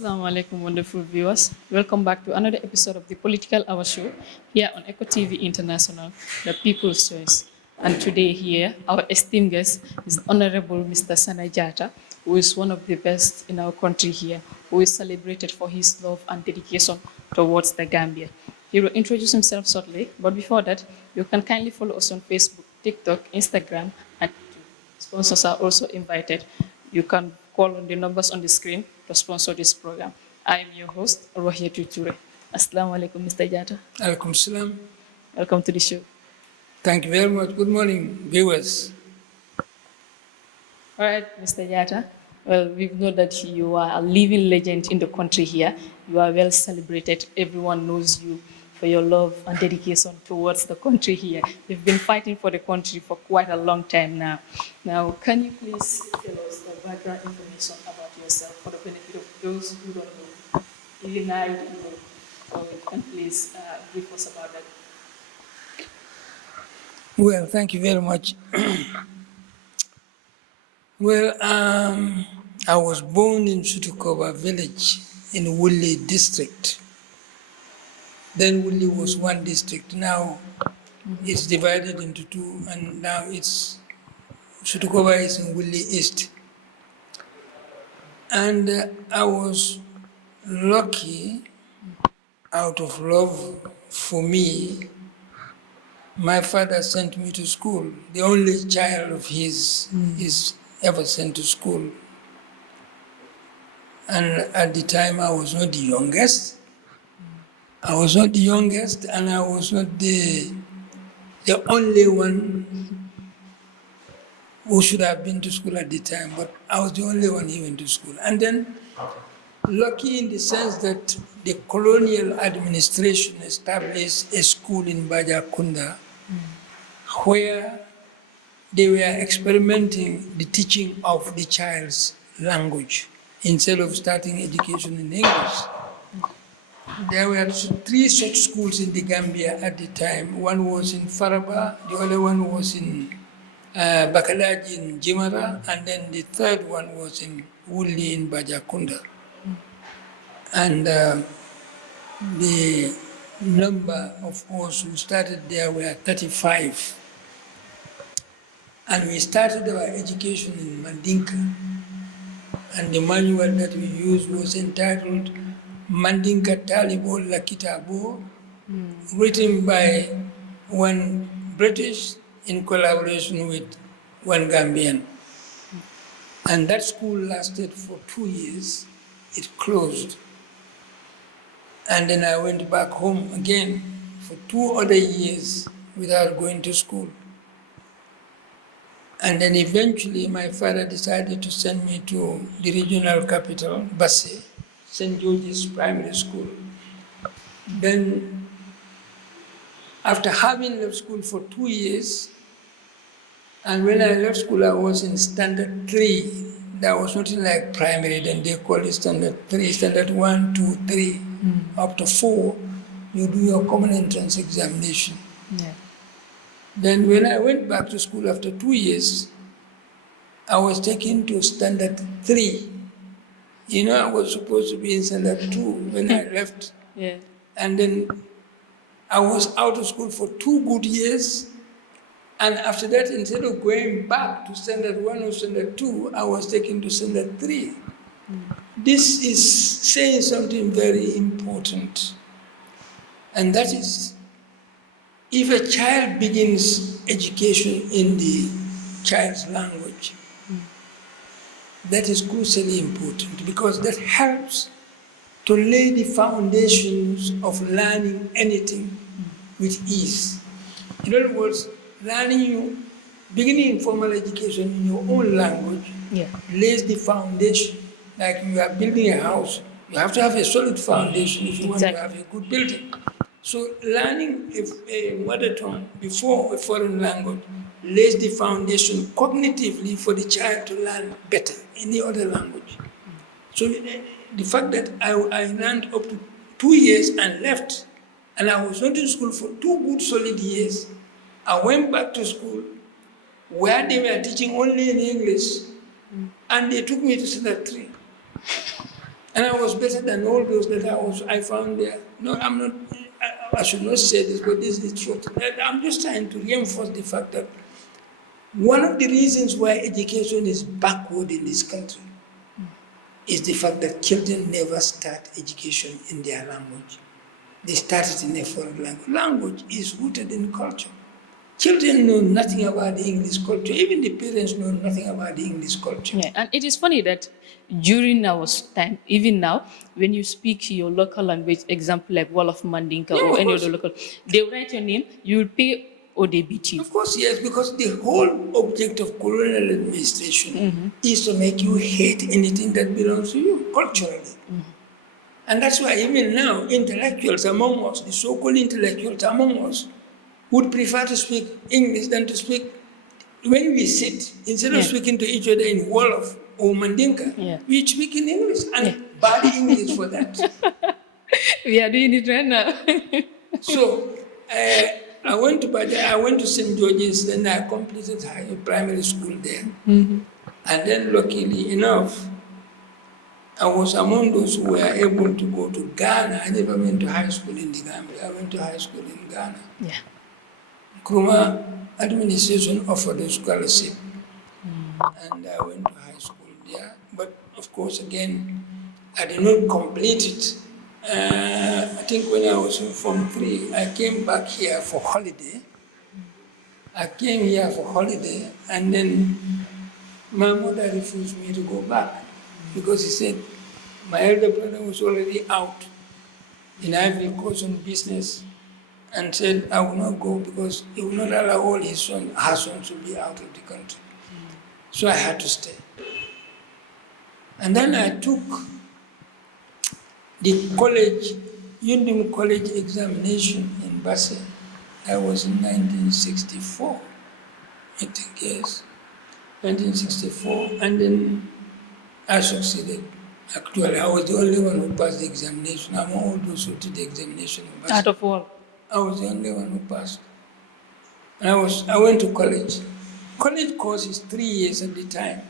Assalamualaikum, wonderful viewers. Welcome back to another episode of the Political Hour Show here on Eco TV International, the People's Choice. And today here, our esteemed guest is Honorable Mr. Sana Jatta, who is one of the best in our country here, who is celebrated for his love and dedication towards the Gambia. He will introduce himself shortly, but before that, you can kindly follow us on Facebook, TikTok, Instagram, and YouTube. Sponsors are also invited. You can call on the numbers on the screen to sponsor this program. I am your host, Rohietu Ture. Assalamu alaikum, Mr. Jatta. Alaikum salam. Welcome to the show. Thank you very much. Good morning, viewers. All right, Mr. Jatta. Well, we know that you are a living legend in the country here. You are well celebrated. Everyone knows you for your love and dedication towards the country here. You've been fighting for the country for quite a long time now. Now, can you please tell us the background information about yourself for the benefit of those who don't know? Even I don't know. So you can please brief us about that. Well, thank you very much. Well, I was born in Sutukova village in Wuli district. Then Wuli was one district. Now it's divided into two, and now it's Sutukova is in Wuli East. And I was lucky, out of love for me, my father sent me to school. The only child of his is ever sent to school. And at the time I was not the youngest. I was not the youngest, and I was not the only one who should have been to school at the time, but I was the only one who went to school. And then, lucky in the sense that the colonial administration established a school in Bajakunda where they were experimenting the teaching of the child's language instead of starting education in English. There were three such schools in the Gambia at the time. One was in Faraba, the other one was in Bakalaji in Jimara, and then the third one was in Wuli in Bajakunda. And the number of us who started there were 35. And we started our education in Mandinka. And the manual that we used was entitled Mandinka Talibo Lakitabo, written by one British in collaboration with one Gambian. And that school lasted for 2 years. It closed. And then I went back home again for 2 other years without going to school. And then eventually my father decided to send me to the regional capital, Basse, St. George's Primary School. Then, after having left school for 2 years, and when I left school, I was in standard 3. That was nothing like primary, then they call it standard 3, standard 1, 2, 3. Up to 4, you do your common entrance examination. Yeah. Then when I went back to school after 2 years, I was taken to standard 3. You know, I was supposed to be in standard 2 when I left. Yeah. And then I was out of school for 2 good years. And after that, instead of going back to standard 1 or standard 2, I was taken to standard 3. This is saying something very important. And that is, if a child begins education in the child's language, that is crucially important because that helps to lay the foundations of learning anything with ease. In other words, beginning formal education in your own language lays the foundation. Like you are building a house, you have to have a solid foundation if you want to have a good building. So learning a mother tongue before a foreign language lays the foundation cognitively for the child to learn better any other language. So the fact that I learned up to 2 years and left, and I was not in school for 2 good solid years. I went back to school where they were teaching only in English, and they took me to standard 3. And I was better than all those that I found there. No, I'm not, I should not say this, but this is the truth. I'm just trying to reinforce the fact that one of the reasons why education is backward in this country is the fact that children never start education in their language. They start it in a foreign language. Language is rooted in culture. Children know nothing about the English culture. Even the parents know nothing about the English culture. Yeah, and it is funny that during our time, even now, when you speak your local language, example like Wolof Mandinka or any other local, they will write your name, you will pay or they beat you. Of course, yes, because the whole object of colonial administration is to make you hate anything that belongs to you culturally. And that's why even now, intellectuals among us, the so-called intellectuals among us, would prefer to speak English than to speak. When we sit, instead of speaking to each other in Wolof or Mandinka, we speak in English, and bad English for that. We are doing it right now. So, I went to St. George's, then I completed primary school there. And then luckily enough, I was among those who were able to go to Ghana. I never went to high school in the Gambia. I went to high school in Ghana. Nkrumah administration offered a scholarship. And I went to high school there. But of course, again, I did not complete it. I think when I was in Form 3, I came back here for holiday. And then my mother refused me to go back because he said my elder brother was already out in Ivory Coast on business and said I will not go because he will not allow all her sons to be out of the country. So I had to stay. And then I took the Yundum College examination in Basse. That was in 1964, I think, yes. 1964, and then I succeeded. Actually, I was the only one who passed the examination. Among all those who did the examination in Basse. Out of all? I was the only one who passed. And I went to college. College course is 3 years at the time.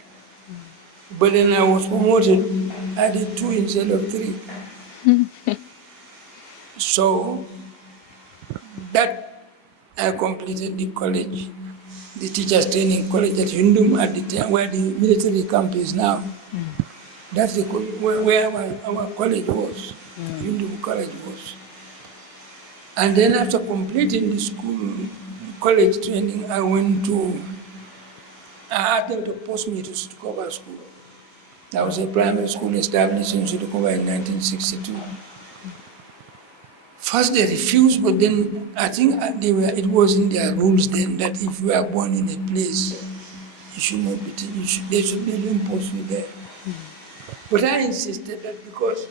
But then I was promoted. I did 2 instead of 3. So that I completed the college, the teachers training college at Yundum at the time where the military camp is now. That's where our college was, Yundum College was. And then after completing the college training, I asked them to post me to SUbcribe School. That was a primary school established in SUbcribe in 1962. First they refused, but then I think it was in their rules then that if you are born in a place, you should not be they should be doing post you there. But I insisted that because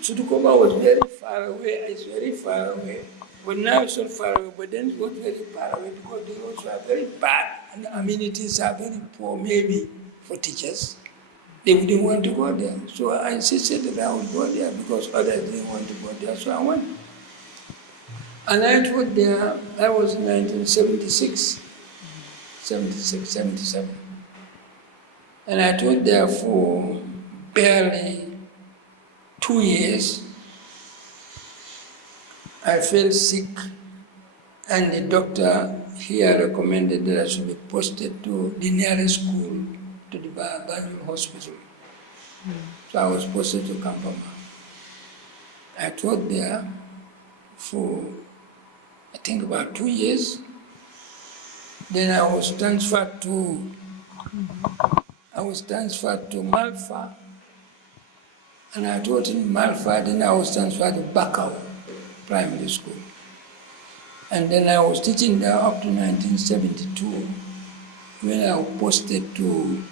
SUbcribe was very far away, it's very far away. But now it's not far away, but then it was very far away because the roads were very bad and the amenities are very poor, maybe for teachers. They didn't want to go there. So I insisted that I would go there because others didn't want to go there. So I went. And I taught there, that was in 1976, 76, 77. And I taught there for barely 2 years. I fell sick, and the doctor here recommended that I should be posted to the nearest school, to the Banjul Hospital. So I was posted to Kampama. I taught there for, I think, about 2 years. Then I was transferred to Malfa, and I taught in Malfa. Then I was transferred to Bakau Primary School. And then I was teaching there up to 1972 when I was posted to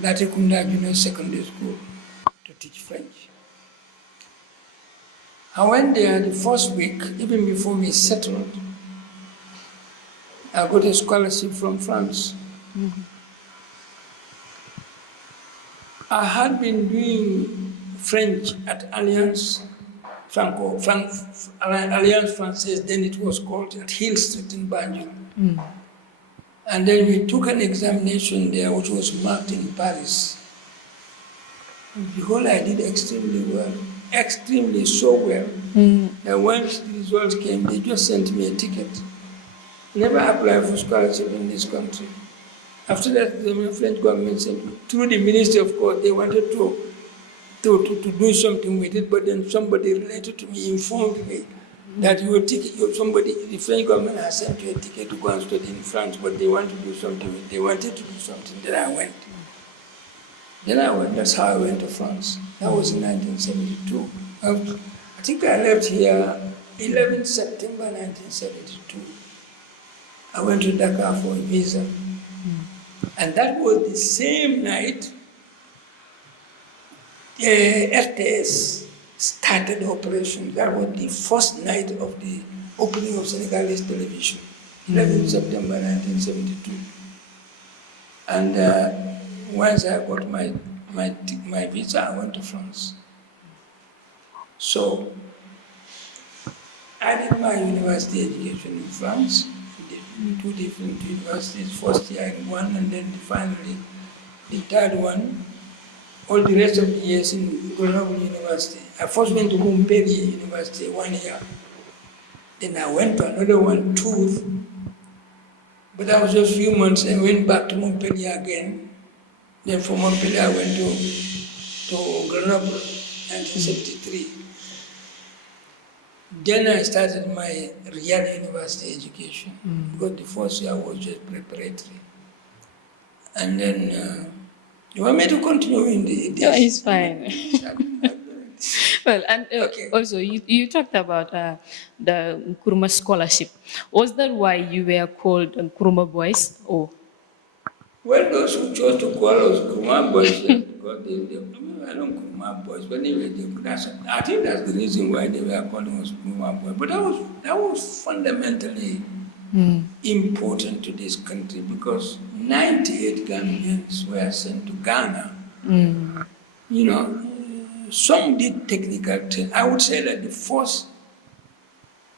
Latikunda Junior Secondary School to teach French. I went there the first week, even before we settled. I got a scholarship from France. I had been doing French at Alliance Alliance Française, then it was called, at Hill Street in Banjul. And then we took an examination there, which was marked in Paris. The whole I did extremely well, extremely so well. That once the results came, they just sent me a ticket. Never applied for scholarship in this country. After that, the French government sent me, through the Ministry of Course, they wanted to do something with it, but then somebody related to me informed me that the French government has sent you a ticket to go and study in France, but they wanted to do something. Then I went. That's how I went to France. That was in 1972. I think I left here 11 September 1972. I went to Dakar for a visa. And that was the same night RTS started operation. That was the first night of the opening of Senegalese television, 11 September 1972. And once I got my visa, I went to France. So I did my university education in France, two different universities, first year in one, and then finally the third one, all the rest of the years in Grenoble University. I first went to Montpellier University 1 year. Then I went to another one, 2, but that was just a few months, and went back to Montpellier again. Then from Montpellier I went to Grenoble, 1973. Then I started my real university education, because the first year was just preparatory. And then, you want me to continue in the... No, it's fine. Well, and Okay. also you talked about the Nkrumah scholarship. Was that why you were called Nkrumah boys? Or Well, those who chose to call us Nkrumah boys, because I don't Nkrumah boys, but anyway, I think that's the reason why they were calling us Nkrumah boys. But that was fundamentally important to this country, because 98 Gambians were sent to Ghana. You know, some did technical training. I would say that the first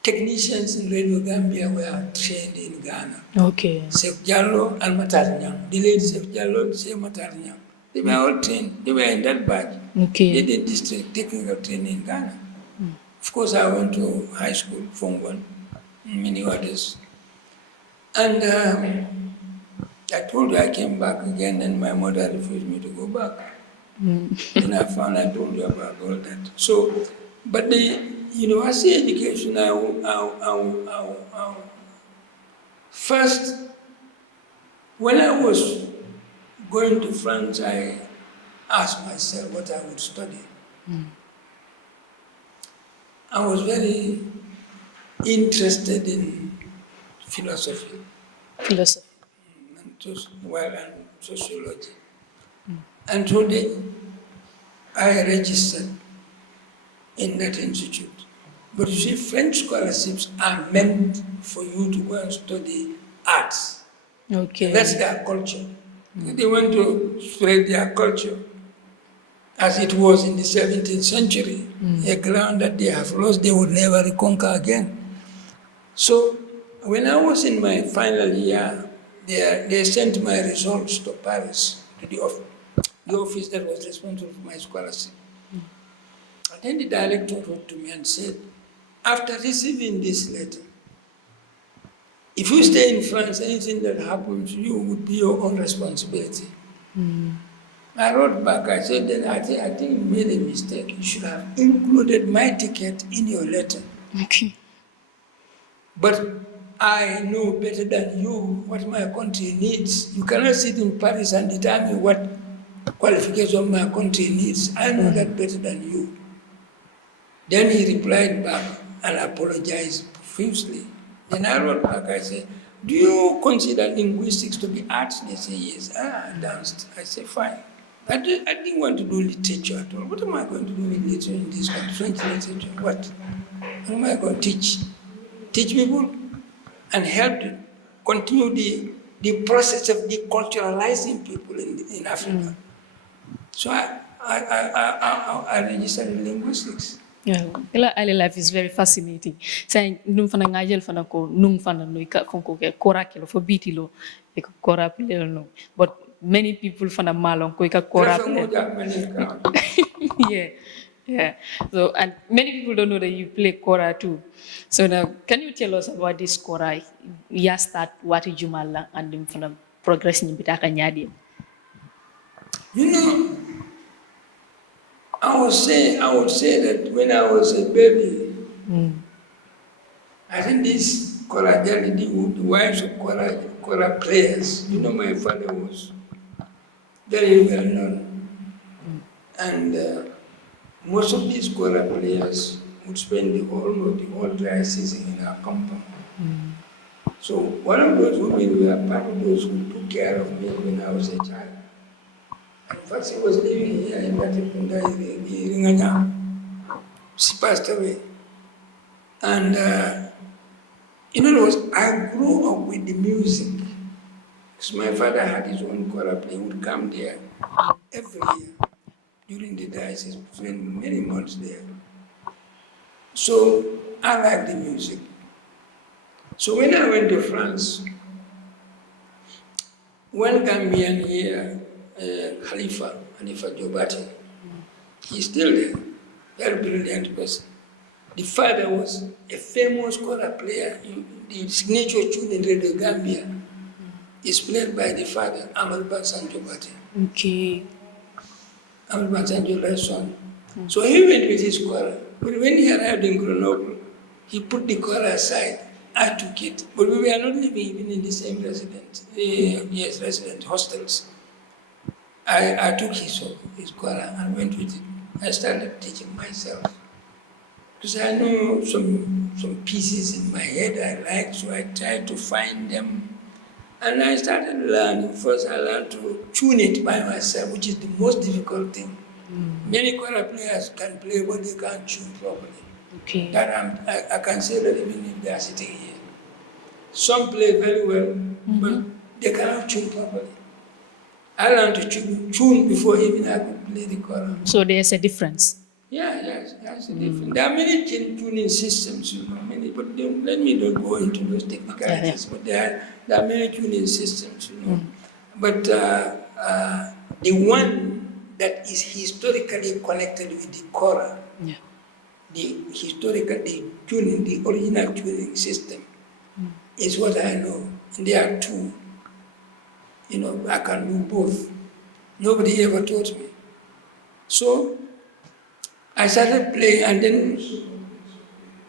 technicians in Radio Gambia were trained in Ghana. okay. Sheikh Jallo and Matar Nyang. The late Sheikh Jallo and Sheikh Matar Nyang. They were all trained. They were in that batch. Okay. They did this technical training in Ghana. Of course, I went to high school, Form 1, and many others. And I told you I came back again, and my mother refused me to go back. Then I told you about all that. So, but the university education, first, when I was going to France, I asked myself what I would study. I was very interested in philosophy. Philosophy. And sociology. And so I registered in that institute. But you see, French scholarships are meant for you to go and study arts. Okay. And that's their culture. They want to spread their culture, as it was in the 17th century, a ground that they have lost, they would never reconquer again. So when I was in my final year, they sent my results to Paris, to the office that was responsible for my scholarship. And then the director wrote to me and said, after receiving this letter, if you stay in France, anything that happens to you would be your own responsibility. I wrote back, I said, then I think you made a mistake. You should have included my ticket in your letter. Okay. But I know better than you what my country needs. You cannot sit in Paris and determine what qualification my country needs. I know that better than you. Then he replied back and apologized profusely. Then I wrote back, I said, do you consider linguistics to be arts? They say, yes. I danced. I said, fine. I didn't want to do literature at all. What am I going to do with literature in this country? French literature? What? What am I going to teach? Teach people and help to continue the process of deculturalizing people in Africa. So I registered in linguistics. Yeah, ila early life is very fascinating. Say nung fana ngajel fana ko nung fana no ika konko ke kora kilo fo biti lo e ko kora pile no. But many people fana malon ko ika kora pile. Yeah, yeah. So and many people don't know that you play kora too. So now, can you tell us about this kora? Ya start wati jumala and then fana progress ni bitaka nyadi. You know, I would say that when I was a baby, I think this kora girl, the wives of kora players, you know, my father was very well known. And most of these kora players would spend the whole dry season in our compound. So one of those women were part of those who took care of me when I was a child. And first he was living here in Latikunda, Ringanya. She passed away. And in other words, I grew up with the music. Because my father had his own choir play. He would come there every year during the diocese, spend many months there. So I liked the music. So when I went to France, one Gambian here, Khalifa Jobati, he's still there, very brilliant person. The father was a famous choir player. The signature tune in Radio Gambia is played by the father, Amal Bansan Jobati. Okay. Amal Bansan Joba's son. So he went with his choir. But when he arrived in Grenoble, he put the choir aside. I took it. But we were not living even in the same residence. Resident hostels. I took his choir and went with it. I started teaching myself. Because I know some pieces in my head I like, so I tried to find them. And I started learning. First, I learned to tune it by myself, which is the most difficult thing. Many choir players can play, but they can't tune properly. Okay. That I can say that even if they are sitting here. Some play very well, but they cannot tune properly. I learned to tune before even I could play the choir. So there's a difference. Yeah, that's the difference. There are many tuning systems, but let me not go into those technicalities. But there are many tuning systems, But the one that is historically connected with the kora, the original tuning system, is what I know. And there are two. I can do both. Nobody ever taught me. So I started playing, and then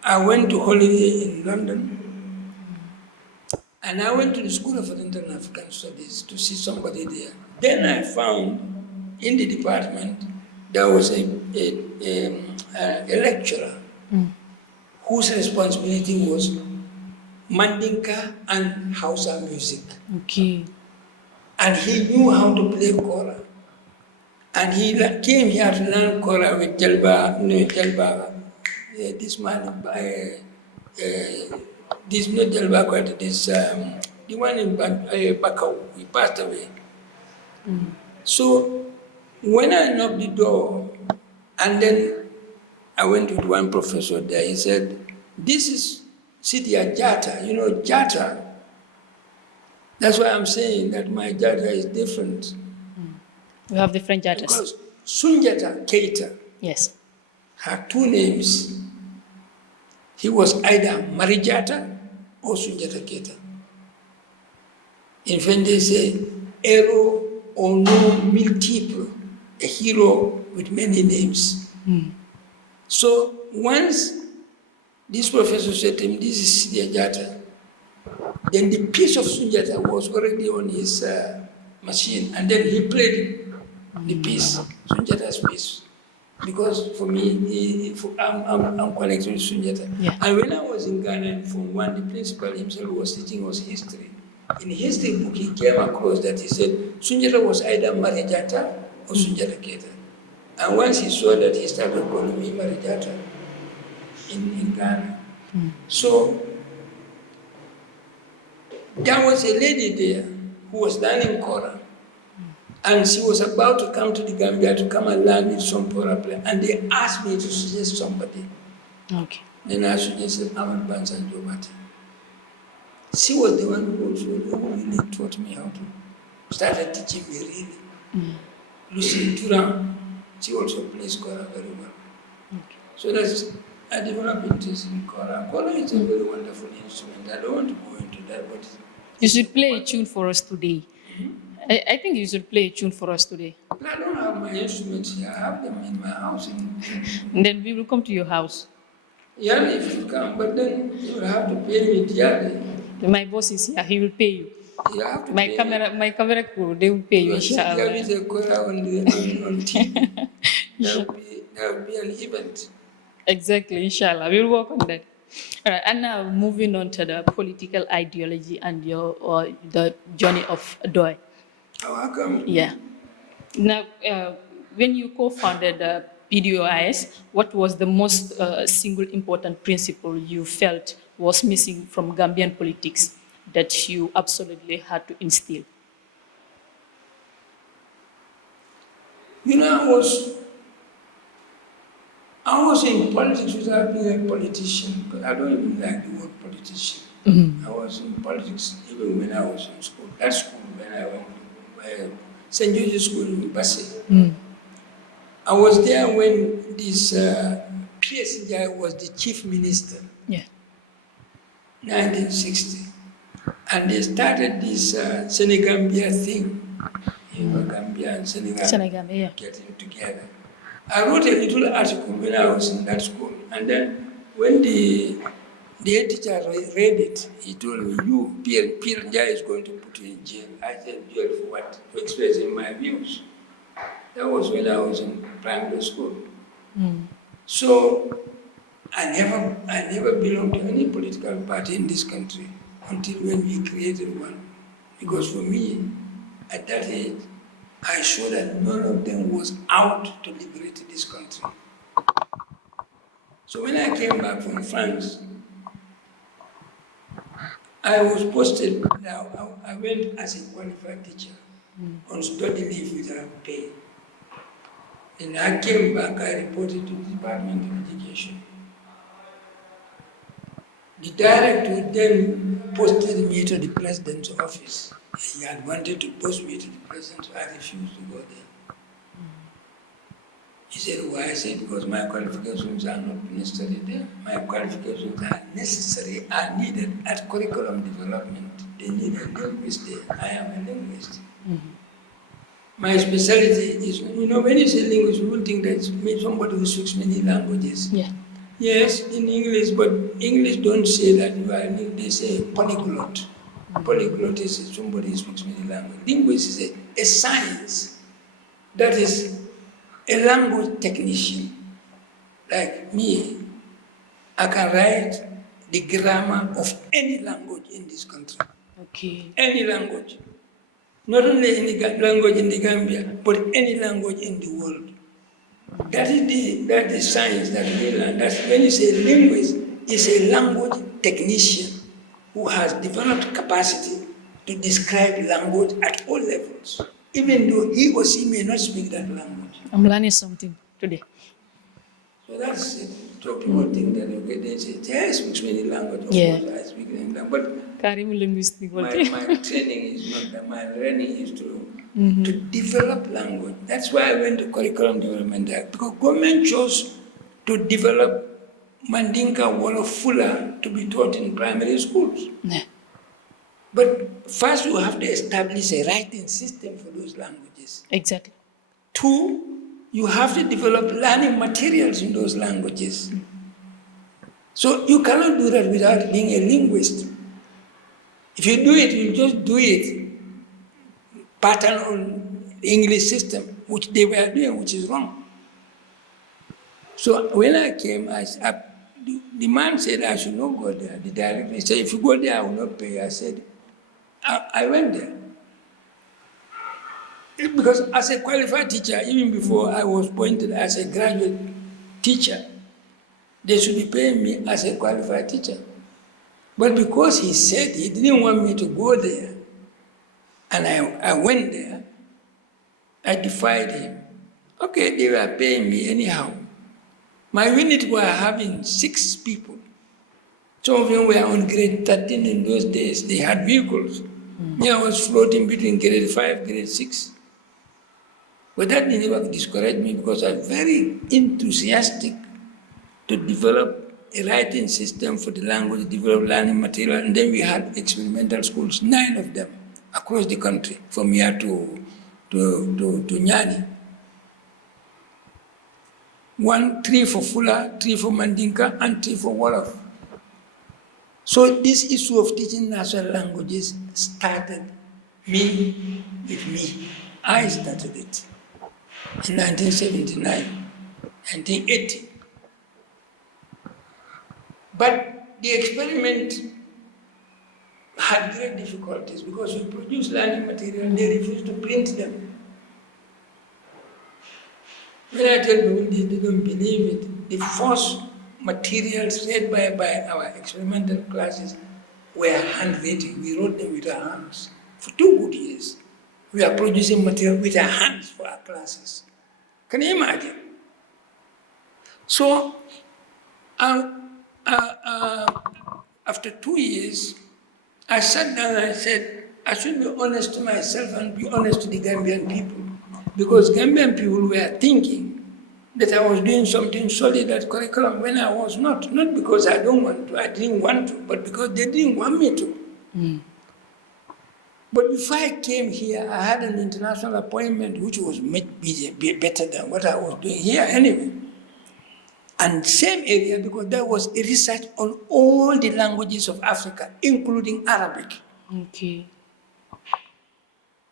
I went to holiday in London. And I went to the School of Oriental African Studies to see somebody there. Then I found in the department there was a lecturer whose responsibility was Mandinka and Hausa music. Okay. And he knew how to play kora. And he came here to learn kora with Jalba. This man, this not Jalba, the one in Bakau, he passed away. So when I knocked the door, and then I went with one professor there, he said, this is Sidia Jatta. Jatta. That's why I'm saying that my Jatta is different. We have different Jattas. Because Sunjata Keita, Yes. her two names, he was either Marijata or Sunjata Keita. In French they say, héros au nom multiple, a hero with many names. So once this professor said to him, this is Sidia Jatta, then the piece of Sunjata was already on his machine, and then he played the piece, Sunjata's piece. because for me, I'm connected with Sunjata. Yeah. And when I was in Ghana in Form 1, the principal himself was teaching us history. In history book, he came across that he said Sunjata was either Marijata or Sunjata Keita. And once he saw that, he started calling me Marijata in Ghana. So there was a lady there who was learning Quran. And she was about to come to the Gambia to come and learn with some Pora play. And they asked me to suggest somebody. Okay. Then I suggested Ahmad Bansan Jobati. She was the one who really taught me how to started teaching me really. Lucy Turan, she also plays Kora very well. Okay. So that's I developed interest in Kora. Kora is a very wonderful instrument. I don't want to go into that, but You should play a tune for us today. I think you should play a tune for us today. I don't have my instruments here. I have them in my house. And then we will come to your house. Yeah, if you come, but then you will have to pay me dearly. My boss is here. He will pay you. You have to My pay camera, my camera crew, they will pay you. me. There Inshallah. is a Kora on TV. There will be an event. Exactly, inshallah. We'll work on that. All right, and now moving on to the political ideology and the journey of DOI. How come? Yeah. Now, when you co-founded PDOIS, what was the most single important principle you felt was missing from Gambian politics that you absolutely had to instill? You know, I was in politics without being a politician, but I don't even like the word politician. I was in politics even when I was in school. That school, when I went to St. George's School in Basse. I was there when this PS guy was the chief minister, Yeah. 1960. And they started this Senegambia thing. You know, Gambia and Senegal, yeah. getting together. I wrote a little article when I was in that school, and then when the head teacher read it, he told me, "You, Pierre Njai is going to put you in jail." I said, "Jail for what?" For expressing my views. That was when I was in primary school. So I never belonged to any political party in this country until when we created one, because for me, at that age, I saw that none of them was out to liberate this country. So when I came back from France, I was posted. Now I went as a qualified teacher on study leave without pay. Then I came back. I reported to the Department of Education. The director then posted me to the president's office. He had wanted to post me to the president, so I refused to go there. He said, "Why?" I said, "Because my qualifications are not necessary there. My qualifications are necessary, are needed at curriculum development. They need a linguist there. I am a linguist. My specialty is, when you say linguist, you will think that it's somebody who speaks many languages. Yeah. Yes, in English, but English don't say that you are, they say polyglot. Polyglot is somebody who speaks many languages. Linguist is a science that is a language technician. Like me, I can write the grammar of any language in this country. Okay. Any language. Not only any language in the Gambia, but any language in the world. That is the science that we learn. That's when you say linguist, is a language technician who has developed capacity to describe language at all levels, even though he or she may not speak that language. I'm learning something today. So that's it. So people think that, okay, they say, "Yeah, I speak many languages." Of Yeah. course, I speak many languages. But Karim linguistic. my training is not that. My learning is to develop language. That's why I went to Curriculum Development Act, because government chose to develop Mandinka Wolof Fula to be taught in primary schools. Yeah. But first you have to establish a writing system for those languages. Exactly. 2, you have to develop learning materials in those languages. So you cannot do that without being a linguist. If you do it, you just do it pattern on the English system, which they were doing, which is wrong. So when I came, the man said I should not go there. The director said, if you go there, I will not pay you. I said, I went there. Because as a qualified teacher, even before I was appointed as a graduate teacher, they should be paying me as a qualified teacher. But because he said he didn't want me to go there, and I went there, I defied him. Okay, they were paying me anyhow. My unit were having 6 people. Some of them were on grade 13 in those days. They had vehicles. Me, I was floating between grade 5, grade 6. But that didn't ever discourage me because I'm very enthusiastic to develop a writing system for the language, develop learning material, and then we had experimental schools, 9 of them across the country, from here to Nyani. 3 for Fula, 3 for Mandinka, and 3 for Wolof. So this issue of teaching national languages started with me. I started it in 1979, 1980. But the experiment had great difficulties because we produced learning material and they refused to print them. When I tell people they don't believe it, the first materials read by our experimental classes were handwritten. We wrote them with our hands. For 2 good years, we are producing material with our hands for our classes. Can you imagine? So, after 2 years, I sat down and I said, I should be honest to myself and be honest to the Gambian people. Because Gambian people were thinking that I was doing something solid at curriculum when I was not. Not because I don't want to, I didn't want to, but because they didn't want me to. But before I came here, I had an international appointment which was much better than what I was doing here anyway. And same area because there was a research on all the languages of Africa, including Arabic. Okay.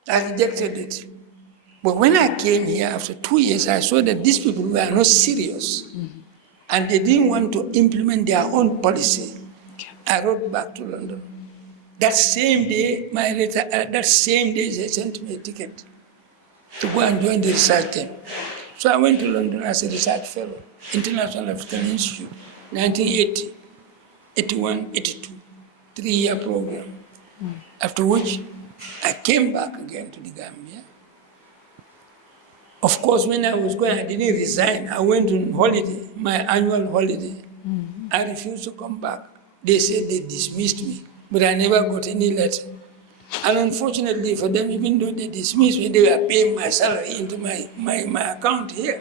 I rejected it. But when I came here after 2 years, I saw that these people were not serious. And they didn't want to implement their own policy. I wrote back to London. That same day, they sent me a ticket to go and join the research team. So I went to London as a research fellow, International African Institute, 1980, 81, 82, 3-year program. After which, I came back again to the Gambia. Of course, when I was going, I didn't resign. I went on holiday, my annual holiday. I refused to come back. They said they dismissed me, but I never got any letter. And unfortunately for them, even though they dismissed me, they were paying my salary into my account here.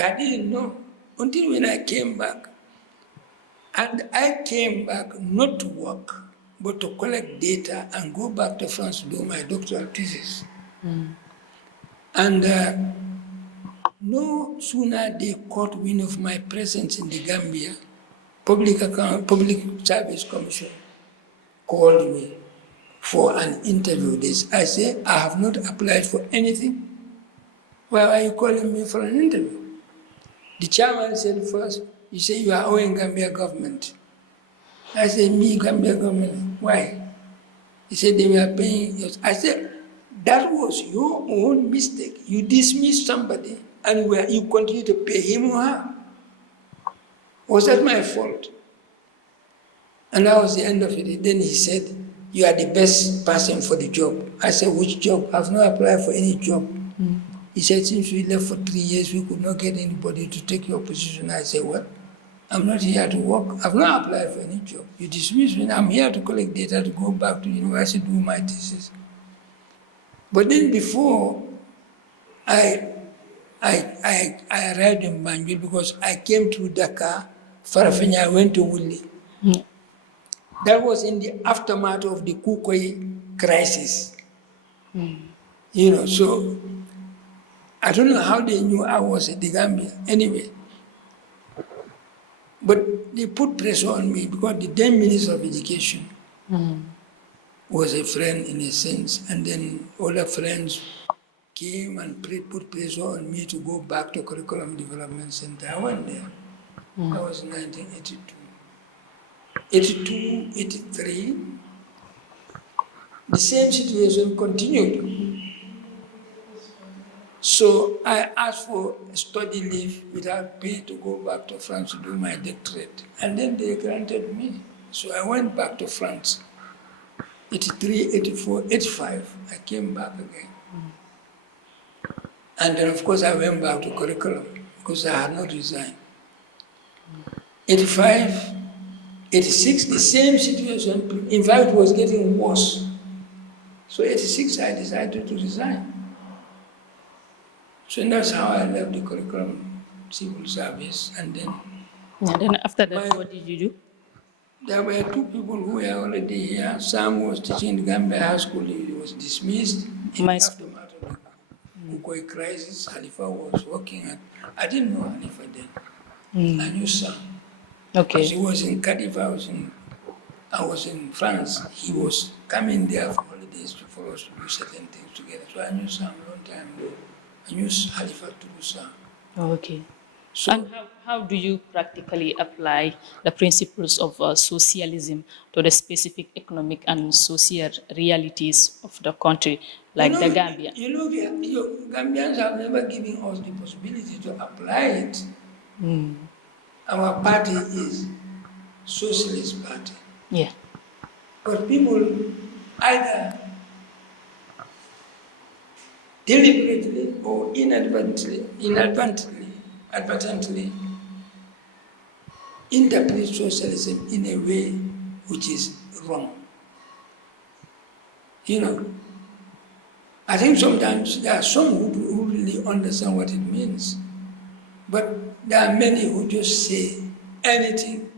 I didn't know until when I came back. And I came back not to work, but to collect data and go back to France to do my doctoral thesis. And no sooner they caught wind of my presence in the Gambia, Public Service Commission called me for an interview. I said, I have not applied for anything. Why are you calling me for an interview? The chairman said first, you say you are owing Gambia government. I said, me, Gambia government, why? He said they were paying us. I said, that was your own mistake. You dismissed somebody and you continue to pay him or her. Was that my fault? And that was the end of it. Then he said, you are the best person for the job. I said, which job? I've not applied for any job. He said, since we left for 3 years, we could not get anybody to take your position. I said, well, I'm not here to work. I've not applied for any job. You dismissed me. I'm here to collect data to go back to university to do my thesis. But then before I arrived in Banjul, because I came through Dakar, Farafenya, I went to Wuli. That was in the aftermath of the Kukoi crisis. So I don't know how they knew I was at the Gambia. Anyway, but they put pressure on me because the then Minister of Education was a friend in a sense, and then other friends came and put pressure on me to go back to Curriculum Development Center. I went there. That was 1982. 82, 83, the same situation continued. So I asked for study leave without pay to go back to France to do my doctorate. And then they granted me. So I went back to France. 83, 84, 85, I came back again. And then, of course, I went back to curriculum because I had not resigned. 85, 86, the same situation. In fact, it was getting worse. So 86, I decided to resign. So that's how I left the curriculum civil service. And then after that, what did you do? There were two people who were already here. Sam was teaching in Gambia High School. He was dismissed in the aftermath of the Ukoi crisis. Halifa was working at, I didn't know Halifa then. I knew Sam. Okay. He was in Cardiff, I was in France. He was coming there for holidays for us to do certain things together. So I knew Sam a long time ago. I knew Halifa to do Sam. Okay. So, and how do you practically apply the principles of socialism to the specific economic and social realities of the country, like the Gambia? Gambians have never given us the possibility to apply it. Our party is Socialist Party. Yeah. But people either deliberately or inadvertently interpret socialism in a way which is wrong. I think sometimes there are some who really understand what it means, but there are many who just say anything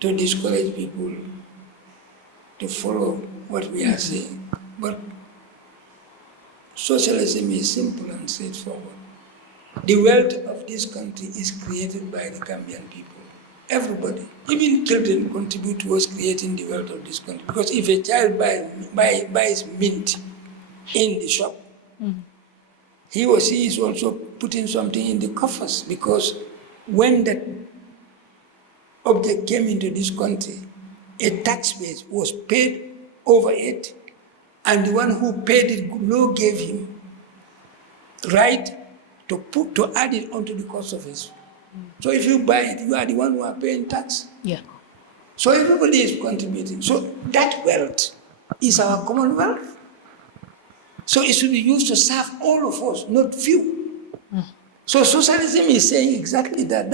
to discourage people to follow what we are saying. But socialism is simple and straightforward. The wealth of this country is created by the Gambian people. Everybody, even children, contribute towards creating the wealth of this country. Because if a child buys mint in the shop, he or she is also putting something in the coffers. Because when that object came into this country, a tax base was paid over it, and the one who paid it, law gave him right to add it onto the cost of his. So if you buy it, you are the one who are paying tax. Yeah. So everybody is contributing. So that wealth is our common wealth. So it should be used to serve all of us, not few. So socialism is saying exactly that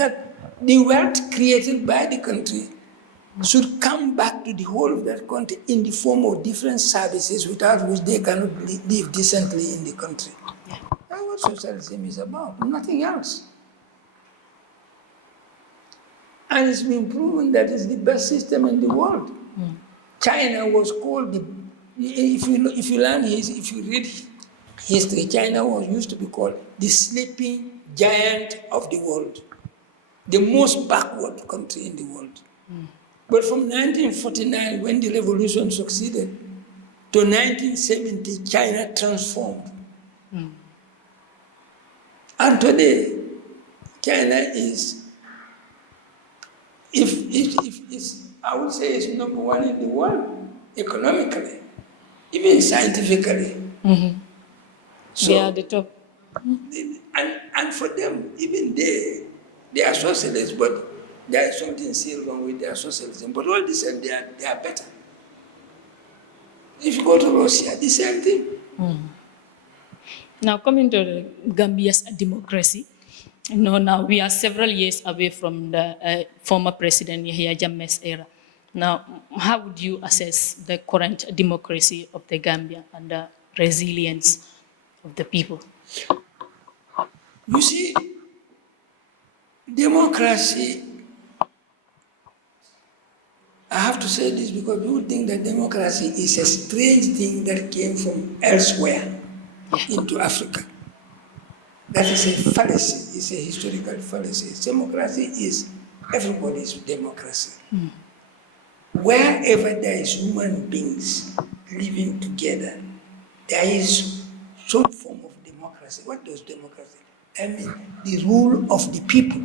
the wealth created by the country should come back to the whole of that country in the form of different services without which they cannot live decently in the country. That's what socialism is about, nothing else. And it's been proven that it's the best system in the world. China was called if you read history, China was used to be called the sleeping giant of the world, the most backward country in the world. But from 1949, when the revolution succeeded, to 1970, China transformed. And today, China is, I would say it's number one in the world, economically, even scientifically. So, They are the top. and for them, even they are socialists, but there is something still wrong with their socialism. But all the same, they are better. If you go to Russia, the same thing. Now, coming to the Gambia's democracy, now we are several years away from the former President Yahya Jammeh's era. Now, how would you assess the current democracy of the Gambia and the resilience of the people? You see, democracy, I have to say this because people think that democracy is a strange thing that came from elsewhere into Africa. That is a fallacy, it's a historical fallacy. Democracy is everybody's democracy. Wherever there is human beings living together, there is some form of democracy. What does democracy? I mean, the rule of the people.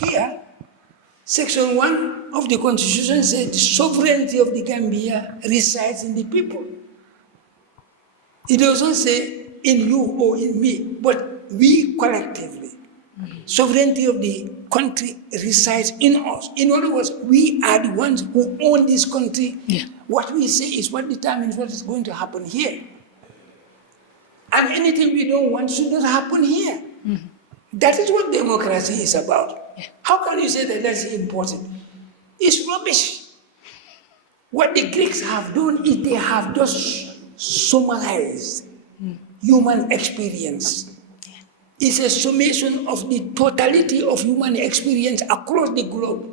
Here, Section 1 of the Constitution says the sovereignty of the Gambia resides in the people. It doesn't say in you or in me, but we collectively. Sovereignty of the country resides in us. In other words, we are the ones who own this country. Yeah. What we say is what determines what is going to happen here. And anything we don't want should not happen here. That is what democracy is about. Yeah. How can you say that that's important? It's rubbish. What the Greeks have done is they have just summarized human experience. It's a summation of the totality of human experience across the globe.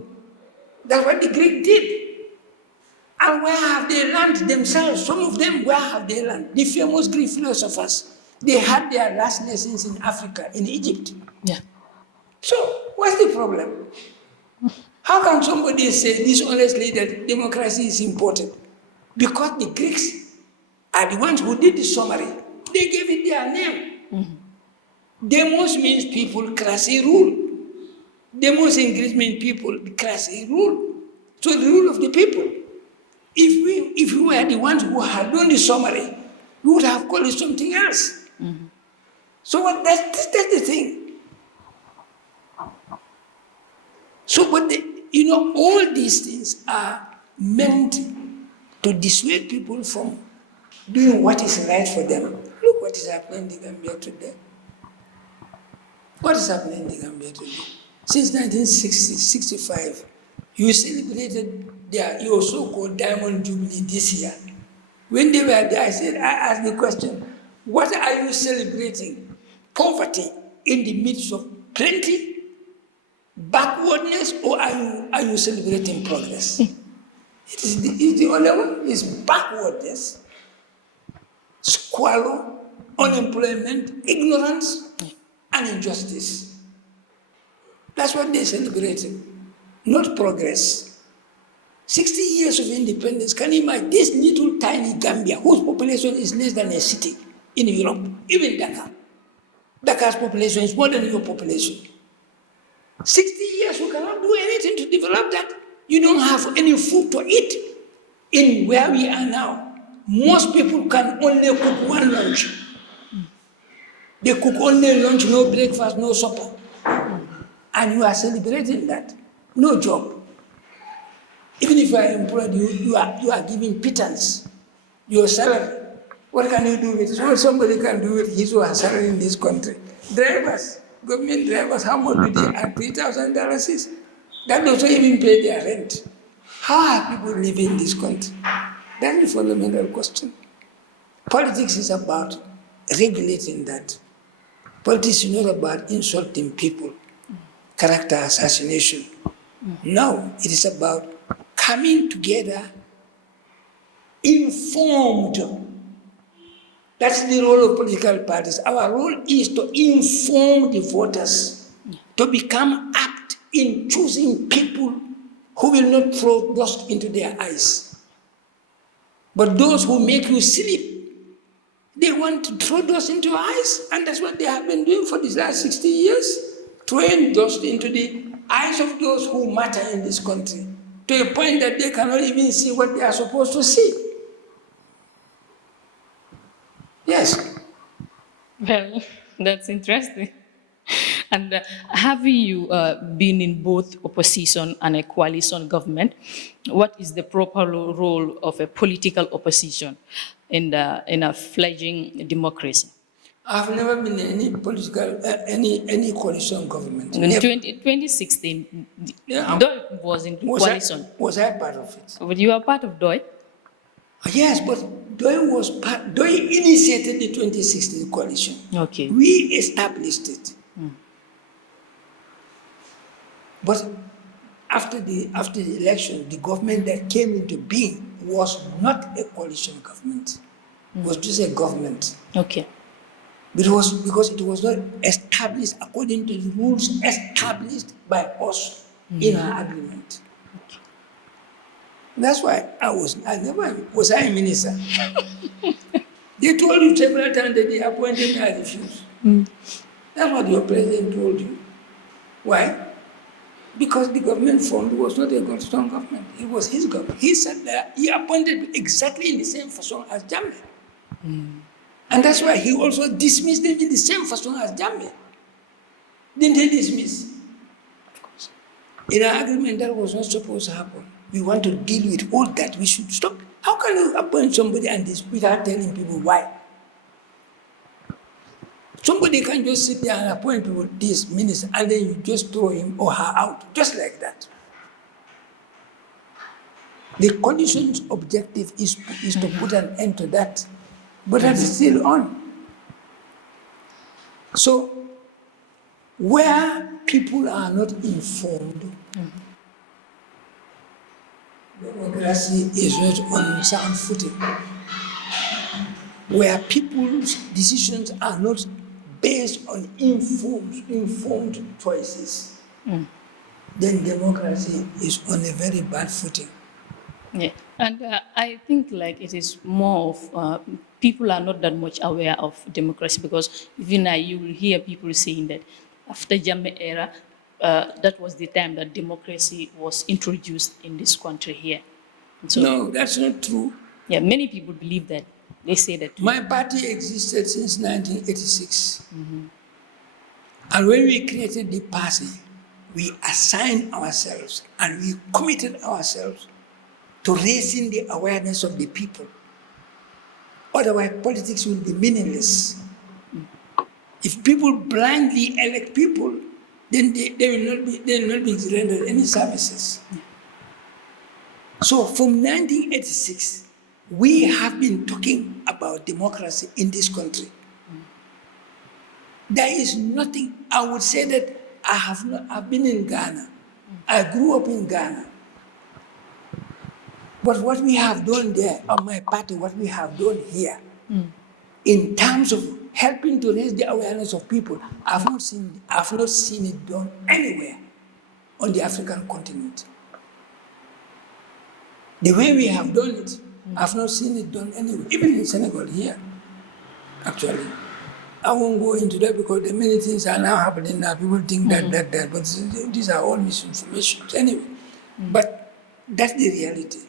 That's what the Greeks did. And where have they learned themselves? Some of them, where have they learned? The famous Greek philosophers, they had their last lessons in Africa, in Egypt. Yeah. So, what's the problem? How can somebody say dishonestly that democracy is important? Because the Greeks are the ones who did the summary. They gave it their name. Demos means people, Krasi rule. Demos in Greek means people, Krasi rule. So the rule of the people. If we were the ones who had done the summary, we would have called it something else. So that's the thing. So, but all these things are meant to dissuade people from doing what is right for them. Look what is happening in the Gambia today. What is happening in the Gambia today? Since 1965, you celebrated your so-called Diamond Jubilee this year. When they were there, I asked the question, what are you celebrating? Poverty in the midst of plenty? Backwardness, or are you celebrating progress? It's the only one. It's backwardness, squalor, unemployment, ignorance, and injustice. That's what they're celebrating, not progress. 60 years of independence. Can you imagine this little tiny Gambia, whose population is less than a city in Europe, even Dakar? Dakar's population is more than your population. 60 years, you cannot do anything to develop that. You don't have any food to eat. In where we are now, most people can only cook one lunch. They cook only lunch, no breakfast, no supper. And you are celebrating that. No job. Even if you are employed, you are giving pittance, your salary. What can you do with it? So somebody can do with his or her salary in this country. Drivers, government drivers, how much do they earn? $3,000? That doesn't even pay their rent. How are people living in this country? That's the fundamental question. Politics is about regulating that. Politics is not about insulting people, character assassination. No, it is about coming together informed. That's the role of political parties. Our role is to inform the voters, to become apt in choosing people who will not throw dust into their eyes. But those who make you sleep, they want to throw dust into your eyes, and that's what they have been doing for these last 60 years, throwing dust into the eyes of those who matter in this country, to a point that they cannot even see what they are supposed to see. Yes. Well, that's interesting. And have you been in both opposition and a coalition government? What is the proper role of a political opposition in a fledgling democracy? I've never been in any political, any coalition government. In 2016, Yeah. DOI was in coalition. Was I part of it? But you are part of DOI? Yes, but DOI initiated the 2016 coalition. Okay. We established it. But after the election, the government that came into being was not a coalition government. It was just a government. Okay. It was because it was not established according to the rules established by us in our agreement. Okay. That's why I never was a minister. They told you several times that they appointed me, I refused. That's what your president told you. Why? Because the government formed was not a good, strong government. It was his government. He said that he appointed exactly in the same fashion as Jammeh. And that's why he also dismissed them in the same fashion as Jammeh. Didn't he dismiss? Of course. In an agreement that was not supposed to happen. We want to deal with all that. We should stop. How can you appoint somebody and this without telling people why? Somebody can just sit there and appoint people this minister and then you just throw him or her out, just like that. The coalition's objective is to put an end to that, but that is still on. So, where people are not informed, democracy is not on sound footing. Where people's decisions are not based on informed choices, then democracy is on a very bad footing. Yeah, and I think like it is more of people are not that much aware of democracy, because even now you will hear people saying that after Jammeh era, that was the time that democracy was introduced in this country here. And so, No, that's not true. yeah, many people believe that. They say that. My party existed since 1986. And when we created the party, we assigned ourselves and we committed ourselves to raising the awareness of the people. Otherwise, politics will be meaningless. If people blindly elect people, then they will not be rendered any services. So from 1986, we have been talking about democracy in this country. There is nothing. I would say that I've been in Ghana. I grew up in Ghana. But what we have done there, on my party, what we have done here, in terms of helping to raise the awareness of people, I've not seen it done anywhere on the African continent. The way we have done it, I've not seen it done anywhere, even in Senegal here, actually. I won't go into that because the many things are now happening now. People think that, but these are all misinformation. Anyway, but that's the reality.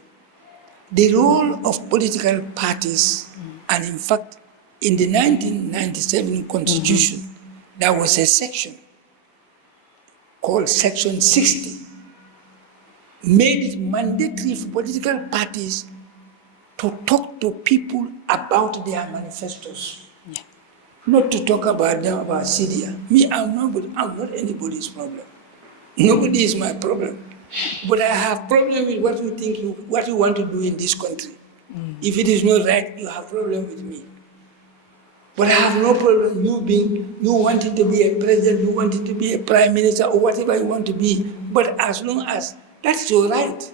The role of political parties, and in fact, in the 1997 Constitution, there was a section called Section 60, made it mandatory for political parties to talk to people about their manifestos. Yeah. Not to talk about them, about Syria. Me, I'm not anybody's problem. Nobody is my problem. But I have problem with what you want to do in this country. If it is not right, you have problem with me. But I have no problem you wanting to be a president, you wanting to be a prime minister, or whatever you want to be. But as long as that's your right.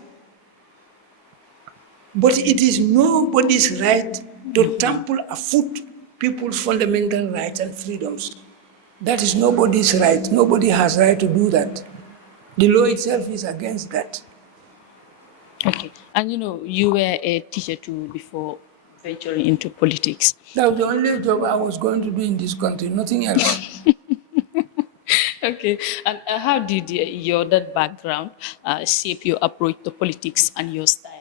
But it is nobody's right to trample afoot people's fundamental rights and freedoms. That is nobody's right. Nobody has right to do that. The law itself is against that. Okay, and you were a teacher too before venturing into politics. That was the only job I was going to do in this country, nothing else. Okay, and how did that background shape your approach to politics and your style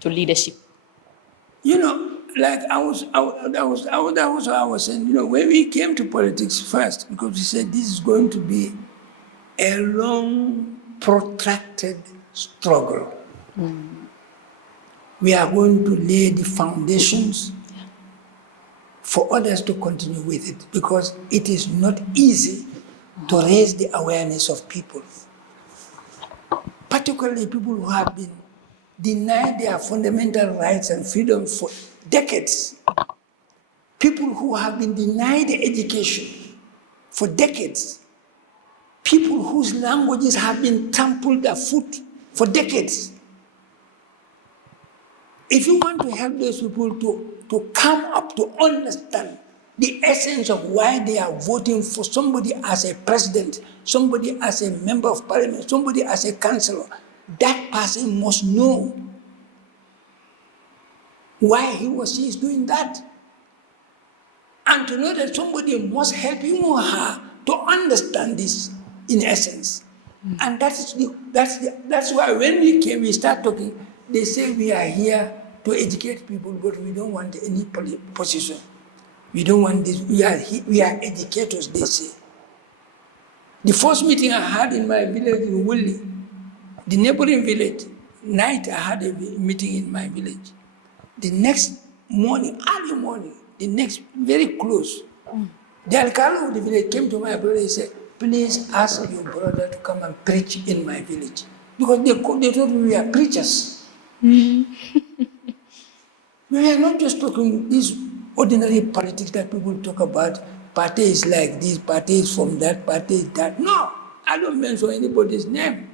to leadership? Like that was what I was saying. When we came to politics first, because we said this is going to be a long, protracted struggle. We are going to lay the foundations for others to continue with it, because it is not easy to raise the awareness of people, particularly people who have been denied their fundamental rights and freedoms for decades, people who have been denied education for decades, people whose languages have been trampled afoot for decades. If you want to help those people to come up to understand the essence of why they are voting for somebody as a president, somebody as a member of parliament, somebody as a councillor, that person must know why he or she is doing that. And to know that somebody must help him or her to understand this in essence. And that's why when we came, we start talking, they say we are here to educate people, but we don't want any position. We don't want this. We are educators, they say. The first meeting I had in my village in Wuli, the neighboring village, night I had a meeting in my village. The next morning, early morning, the next, very close, the alcalde of the village came to my brother and said, please ask your brother to come and preach in my village. Because they thought we were preachers. We are not just talking this ordinary politics that people talk about. Party is like this, party is from that, party is that. No, I don't mention anybody's name.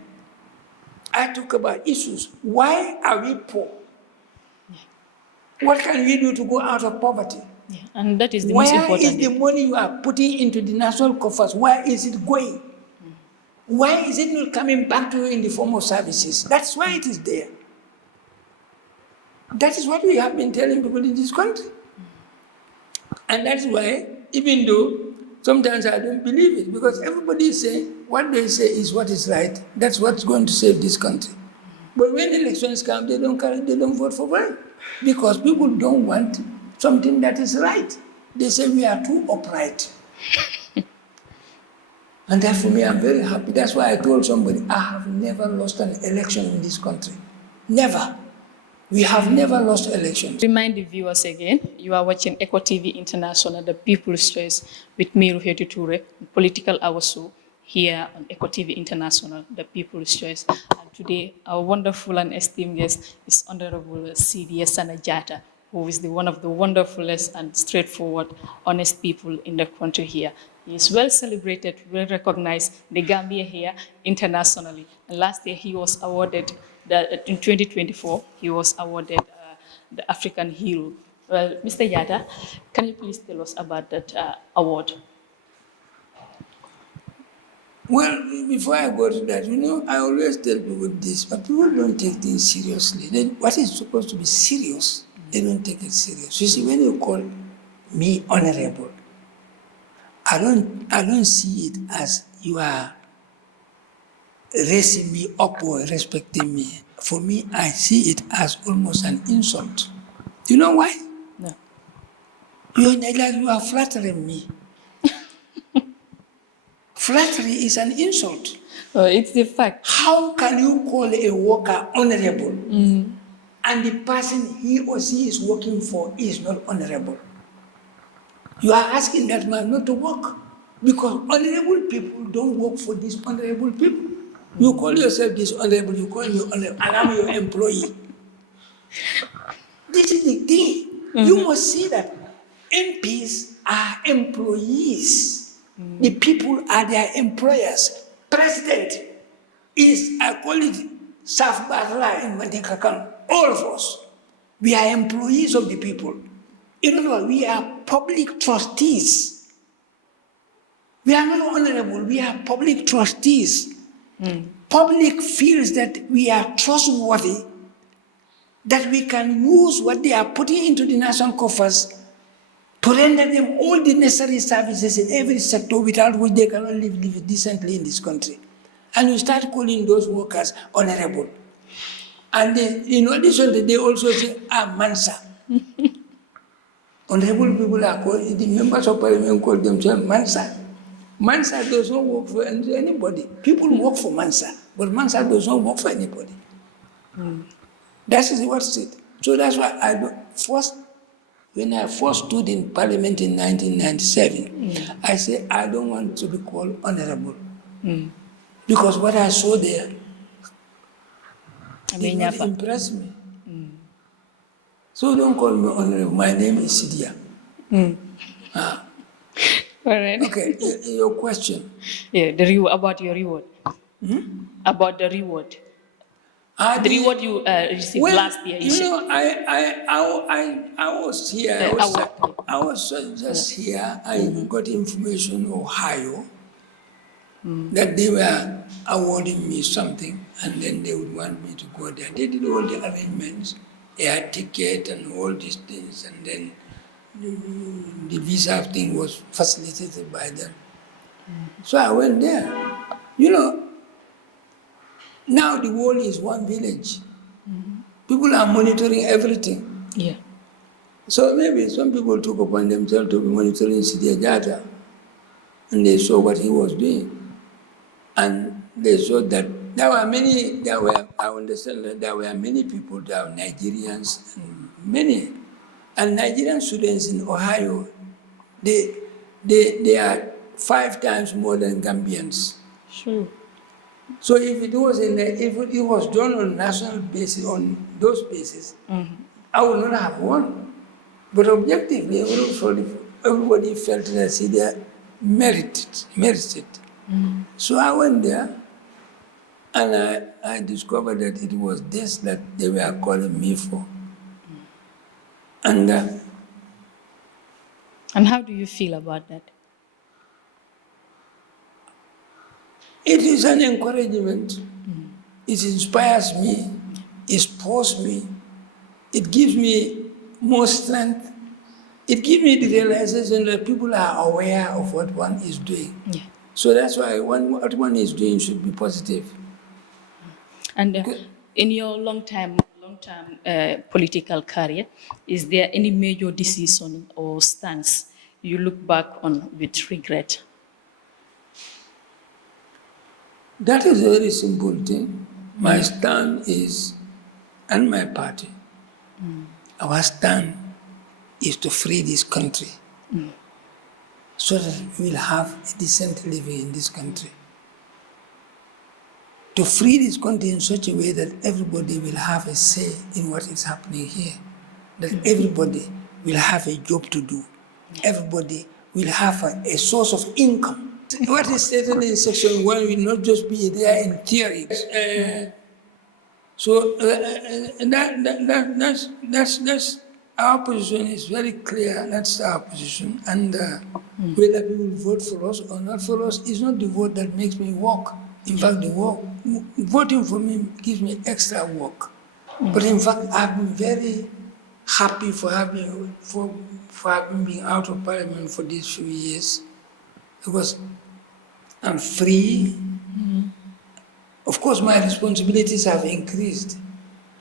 I talk about issues. Why are we poor? What can we do to go out of poverty? Yeah, and that is the most Where important. is the money you are putting into the national coffers? Where is it going? Why is it not coming back to you in the form of services? That's why it is there. That is what we have been telling people in this country. And that's why, even though sometimes I don't believe it, because everybody is saying what they say is what is right. That's what's going to save this country. But when elections come, they don't vote for them. Because people don't want something that is right. They say we are too upright. And that for me, I'm very happy. That's why I told somebody, I have never lost an election in this country. Never. We have never lost elections. Remind the viewers again, you are watching Eco TV International, the People's Choice, with me, Ruhetu Toure, political hour show here on Eco TV International, the People's Choice. And today, our wonderful and esteemed guest is Honorable Sana Jatta, who is one of the wonderfulest and straightforward, honest people in the country here. He is well celebrated, well recognized, the Gambia here internationally. And last year, he was awarded, in 2024, he was awarded the African Hero. Well, Mr. Jatta, can you please tell us about that award? Well, before I go to that, I always tell people this, but people don't take things seriously. What is supposed to be serious, they don't take it serious. You see, when you call me honorable, I don't see it as you are raising me up or respecting me. For me, I see it as almost an insult. You know why? No. You are flattering me. Flattery is an insult. It's the fact. How can you call a worker honorable and the person he or she is working for is not honorable? You are asking that man not to work because honorable people don't work for dishonorable people. You call yourself dishonorable, you call me honorable, and I'm your employee. This is the thing. You must see that MPs are employees. The people are their employers. President is, I call it Saf Barla in Mandikakam. All of us, we are employees of the people. You know what? We are public trustees. We are not honorable, we are public trustees. Public feels that we are trustworthy, that we can use what they are putting into the national coffers to render them all the necessary services in every sector without which they cannot live decently in this country. And you start calling those workers honorable. And then, in addition, they also say, Mansa. Honorable people are called, the members of parliament call themselves Mansa. Mansa does not work for anybody. People work for Mansa, but Mansa does not work for anybody. That is what's it. So that's why when I first stood in parliament in 1997, I said, I don't want to be called honorable. Because what I saw there did not impress me. So don't call me honorable. My name is Sidia. All right. Okay, your question. Yeah, about your reward. About the reward. The reward you received last year. I was here. I was just here. I got information in Ohio that they were awarding me something, and then they would want me to go there. They did all the arrangements. air ticket and all these things, and then the visa thing was facilitated by them. So I went there. You know, now the world is one village. People are monitoring everything. Yeah. So maybe some people took upon themselves to be monitoring Sidi Jatta, and they saw what he was doing. And they saw that I understand that there were many people, there were Nigerians, and many. And Nigerian students in Ohio, they are 5 times more than Gambians. Sure. So if it was done on national basis, on those bases, I would not have won. But objectively, everybody felt that they merited. So I went there, and I discovered that it was this that they were calling me for. And how do you feel about that? it is an encouragement. It inspires me, it spurs me, it gives me more strength. It gives me the realization that people are aware of what one is doing. Yeah. So that's why what one is doing should be positive. And in your long-term political career, is there any major decision or stance you look back on with regret? That is a very simple thing. My stand is, and my party, our stand is to free this country so that we will have a decent living in this country. To free this country in such a way that everybody will have a say in what is happening here, that everybody will have a job to do, everybody will have a source of income. What is stated in Section 1 will not just be there in theory. That's our position is very clear. That's our position, and whether people vote for us or not for us is not the vote that makes me walk. In fact, voting for me gives me extra work. But in fact, I've been very happy for having been out of Parliament for these few years, because I'm free. Of course, my responsibilities have increased.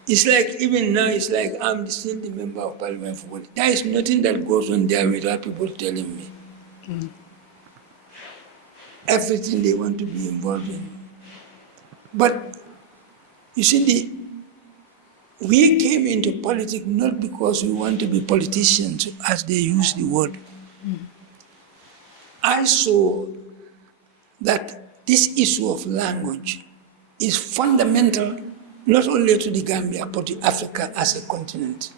It's like, even now, it's like I'm still the member of Parliament for what? There is nothing that goes on there without people telling me. Everything they want to be involved in. But, you see, we came into politics not because we want to be politicians, as they use the word. I saw that this issue of language is fundamental not only to the Gambia, but to Africa as a continent.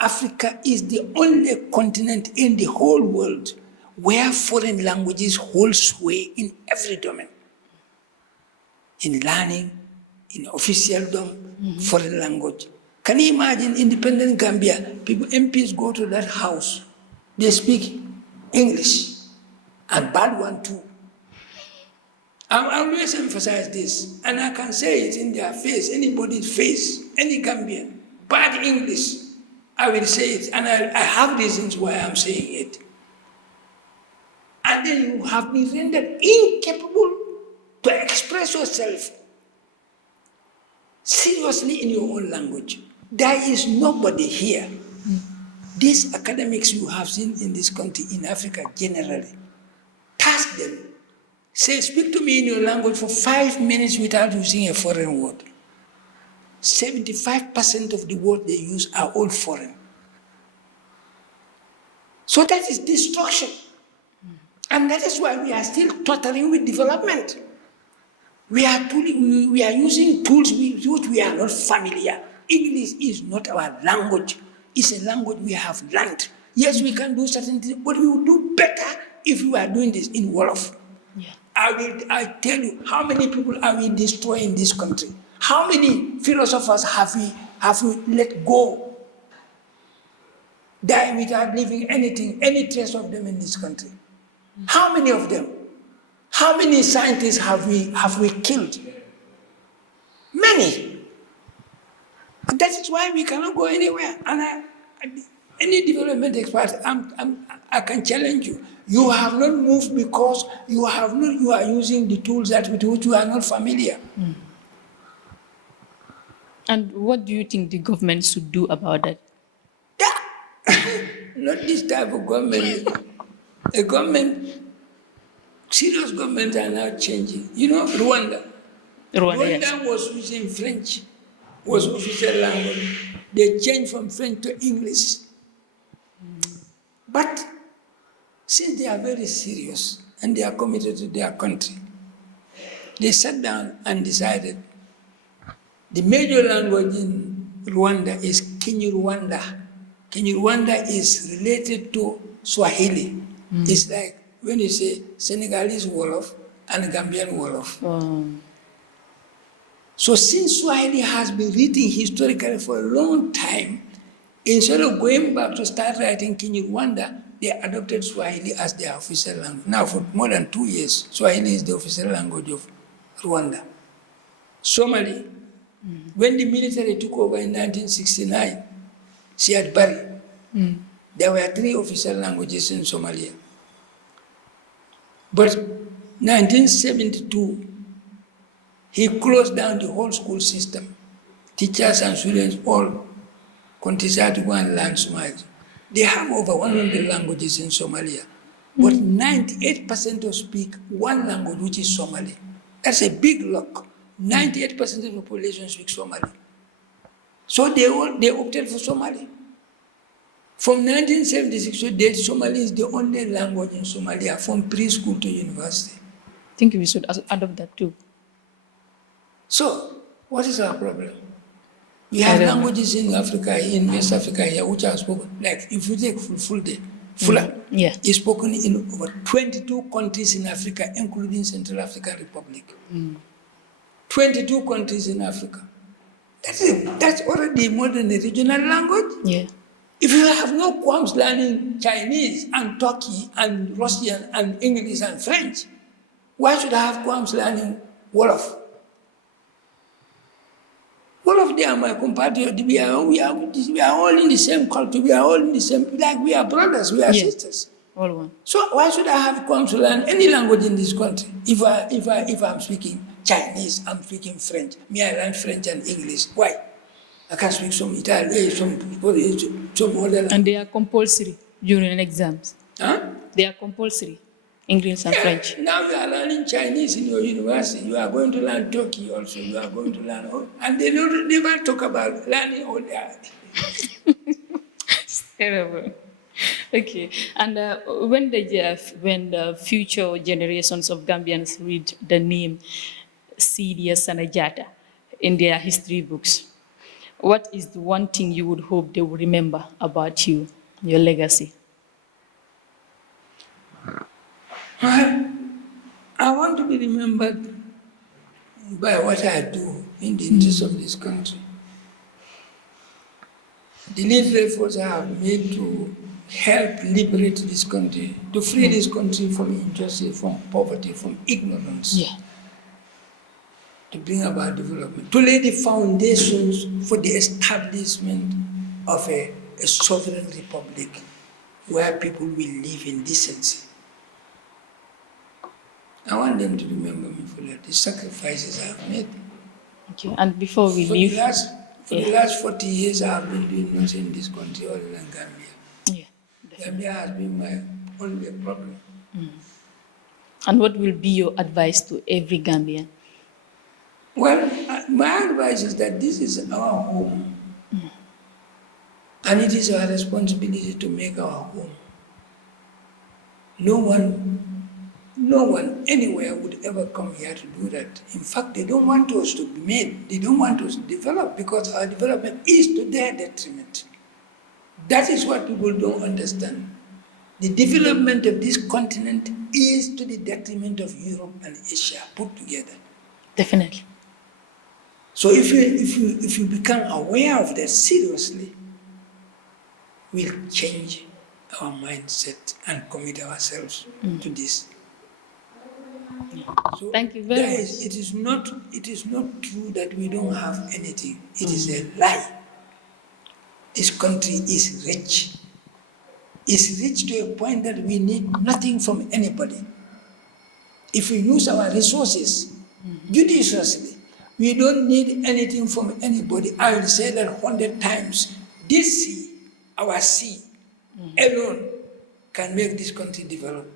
Africa is the only continent in the whole world where foreign languages hold sway in every domain. In learning, in officialdom, foreign language. Can you imagine independent Gambia? People, MPs go to that house, they speak English, and bad one too. I always emphasize this, and I can say it in their face, anybody's face, any Gambian, bad English, I will say it, and I have reasons why I'm saying it. And then you have been rendered incapable to express yourself seriously in your own language. There is nobody here. These academics you have seen in this country, in Africa generally, task them. Say, speak to me in your language for 5 minutes without using a foreign word. 75% of the words they use are all foreign. So that is destruction. And that is why we are still tottering with development. We are using tools with which we are not familiar. English is not our language. It's a language we have learned. Yes, we can do certain things, but we will do better if we are doing this in Wolof. Yeah. I tell you, how many people are we destroying in this country? How many philosophers have we let go, die without leaving anything, any trace of them in this country? How many of them? How many scientists have we killed? Many. That is why we cannot go anywhere. And any development expert, I can challenge you. You have not moved because you are using the tools with which you are not familiar. And what do you think the government should do about that? Not this type of government. A government, serious governments are now changing. You know, Rwanda. Rwanda, yes. Rwanda was using French, was official language. They changed from French to English. But since they are very serious and they are committed to their country, they sat down and decided the major language in Rwanda is Kinyarwanda. Kinyarwanda is related to Swahili. It's like when you say Senegalese Wolof and Gambian Wolof. So since Swahili has been written historically for a long time, instead of going back to start writing Kinyarwanda, they adopted Swahili as their official language. Now for more than 2 years, Swahili is the official language of Rwanda. Somali, when the military took over in 1969, Siad Barre, there were 3 official languages in Somalia. But 1972, he closed down the whole school system. Teachers and students all countryside to go and learn Somali. They have over 100 languages in Somalia, but 98% of speak one language, which is Somali. That's a big lock. 98% of the population speaks Somali. So they opted for Somali. From 1976 to date, Somali is the only language in Somalia from preschool to university. I think we should adopt that too. So, what is our problem? We have languages in Africa, in West Africa here, which are spoken, like if you take Fula, is spoken in over 22 countries in Africa, including Central African Republic. 22 countries in Africa. That's already more than a regional language. Yeah. If you have no qualms learning Chinese and Turkey and Russian and English and French, why should I have qualms learning Wolof? Wolof, they are my compatriots. We are all in the same culture. We are all in the same, like we are brothers, we are sisters. All one. So why should I have qualms to learn any language in this country? If I'm speaking Chinese, I'm speaking French. I learn French and English. Why? I can speak some Italian, some other language. And they are compulsory during exams. Huh? They are compulsory, English and French. Now you are learning Chinese in your university. You are going to learn Turkey also. You are going to learn all. And they don't never talk about learning all that. It's terrible. Okay. And when the future generations of Gambians read the name C.D.S. and Jatta in their history books, what is the one thing you would hope they will remember about you, your legacy? Well, I want to be remembered by what I do in the interest of this country. The little efforts I have made to help liberate this country, to free this country from injustice, from poverty, from ignorance. Yeah. To bring about development, to lay the foundations for the establishment of a sovereign republic where people will live in decency. I want them to remember me for that, the sacrifices I have made. Okay. And before we leave, the last 40 years I have been doing nothing in this country other than Gambia. Yeah, Gambia has been my only problem. And what will be your advice to every Gambian? Well, my advice is that this is our home. And it is our responsibility to make our home. No one anywhere would ever come here to do that. In fact, they don't want us to be made. They don't want us to develop because our development is to their detriment. That is what people don't understand. The development of this continent is to the detriment of Europe and Asia put together. Definitely. So if you become aware of that seriously, we'll change our mindset and commit ourselves to this. So Thank you very much. It is not true that we don't have anything. It is a lie. this country is rich. It's rich to a point that we need nothing from anybody. If we use our resources judiciously, we don't need anything from anybody. I will say that 100 times. This sea, our sea, alone can make this country develop.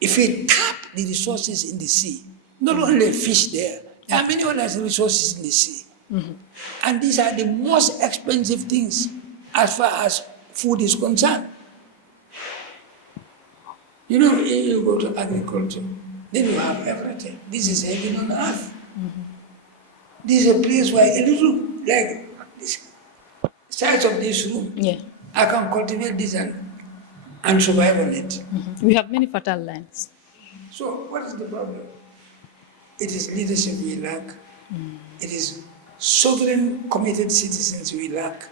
If we tap the resources in the sea, not only fish there are many other resources in the sea. And these are the most expensive things as far as food is concerned. You know, you go to agriculture, then you have everything. This is heaven on earth. This is a place where a little, like this size of this room, I can cultivate this and survive on it. We have many fertile lands. So what is the problem? It is leadership we lack. It is sovereign, committed citizens we lack.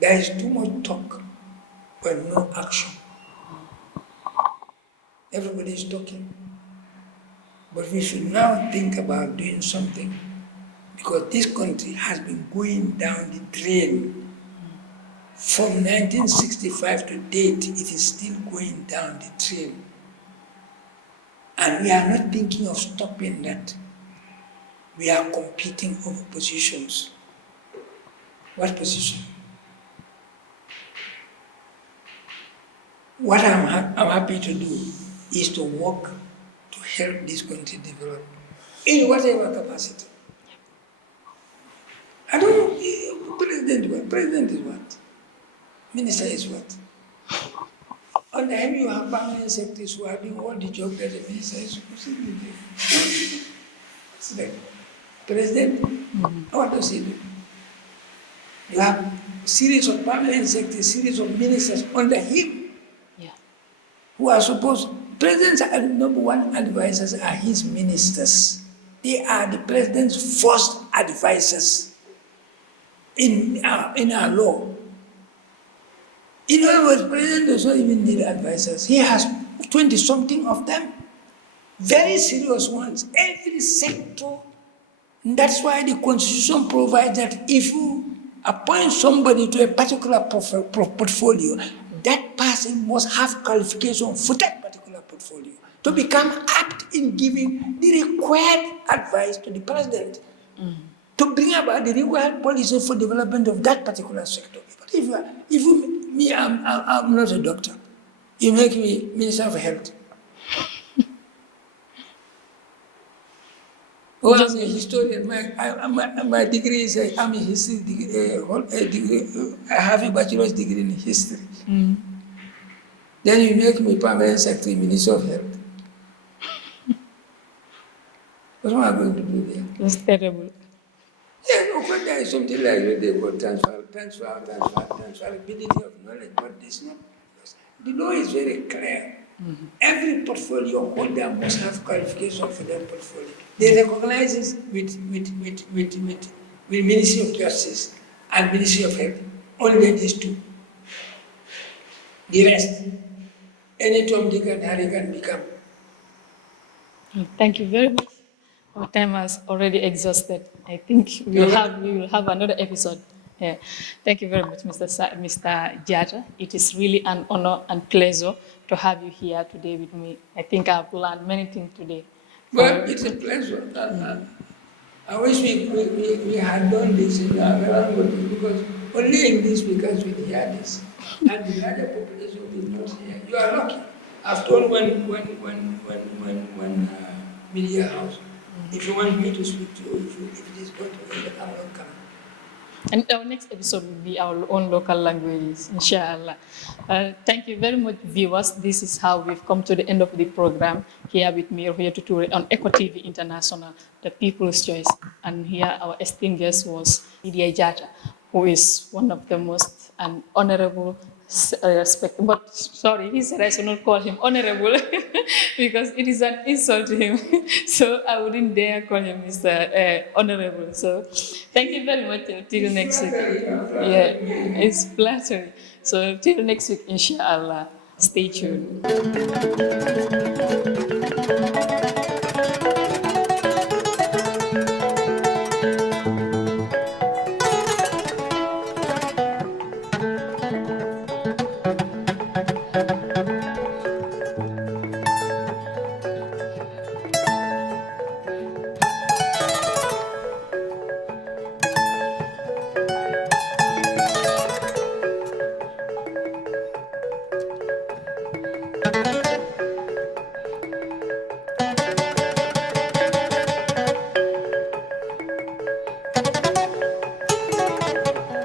There is too much talk, but no action. Everybody is talking. But we should now think about doing something, because this country has been going down the drain. From 1965 to date, it is still going down the drain. And we are not thinking of stopping that. We are competing over positions. What position? What I'm happy to do is to work to help this country develop in whatever capacity. I don't know, president is what? Minister is what? Under him you have permanent secretaries who are doing all the job that the minister is supposed to do. What's that? President, what does he do? You have a series of permanent secretaries, series of ministers under him who are supposed, president's number one advisors are his ministers. They are the president's first advisors in our law. In other words, president does not even need advisors. He has 20-something of them. Very serious ones. Every sector. And that's why the Constitution provides that if you appoint somebody to a particular portfolio, that person must have qualification for that particular portfolio to become apt in giving the required advice to the president to bring about the required policy for development of that particular sector. But I'm not a doctor. You make me Minister of Health. Oh, I'm a historian. My degree is I'm a history degree. I have a bachelor's degree in history. Then you make me permanent secretary, Minister of Health. What am I going to do there? It's terrible. Yeah, no, when there is something like that, they go transferability of knowledge, but it's not. The law is very clear. Every portfolio holder must have qualification for that portfolio. They recognize it with Ministry of Justice and Ministry of Health. Only these two. The rest, any Tom, Dick, and Harry can become. Thank you very much. Our time has already exhausted. I think we will have another episode. Yeah. Thank you very much, Mr. Jatta. It is really an honor and pleasure to have you here today with me. I think I've learned many things today. Well, it's a pleasure. I wish we had done this in our language, because only English speakers will hear this, and the larger population will not hear. You are lucky. I've told one media house, if you want me to speak to you, if it is going to end, I'm not coming. And our next episode will be our own local languages, inshallah. Thank you very much, viewers. This is how we've come to the end of the program. Here with me, here to on Eco TV International, the People's Choice. And here our esteemed guest was Jatta, who is one of the most honorable, but sorry, he said I should not call him honorable because it is an insult to him. So I wouldn't dare call him Mr. Honorable. So thank you very much. Till next week. Yeah, it's flattering. So till next week, inshallah. Stay tuned.